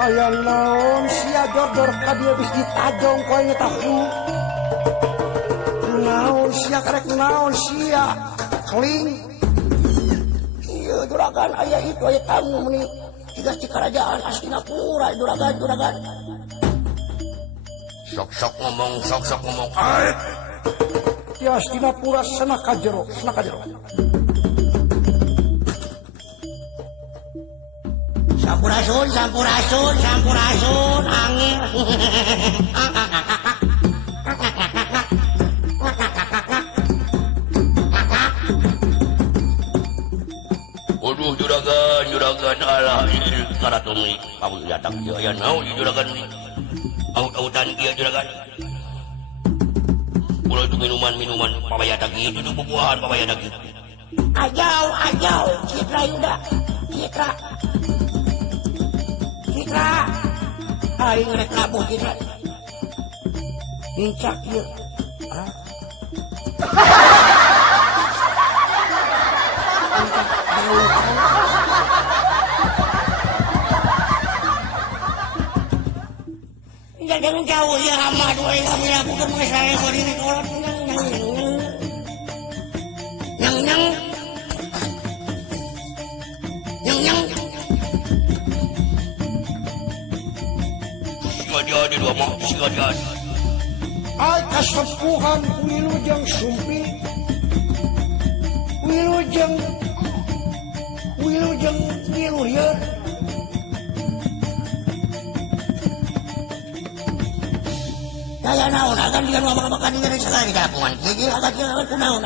aya naon sia dor ka dia bis ditajong koe nya tahu naon sia karek naon sia keling ieu juragan aya itu aya tamu meuni tiga kerajaan Hastinapura juragan sok ngomong di Hastinapura sana ka jero Sampurasun angin waduh juragan alah karatumi kamu datang dia aya naon juragan aut-autan dia juragan ulah itu minuman papaya daging itu buah-buahan papaya daging ajau Citra Yuda Citra aing rek labuh Citra hincak ieu jangan jauh ya amat we kami lakukan saya berdiri kolot nyang Siga dua mak siga ai kasepuhan Wilujeng Sumpi Wilujeng Wiluryeun Daya naon akan dia ngomong-ngomong kan ini segala di kapungan. Gigi akan dia kunaon.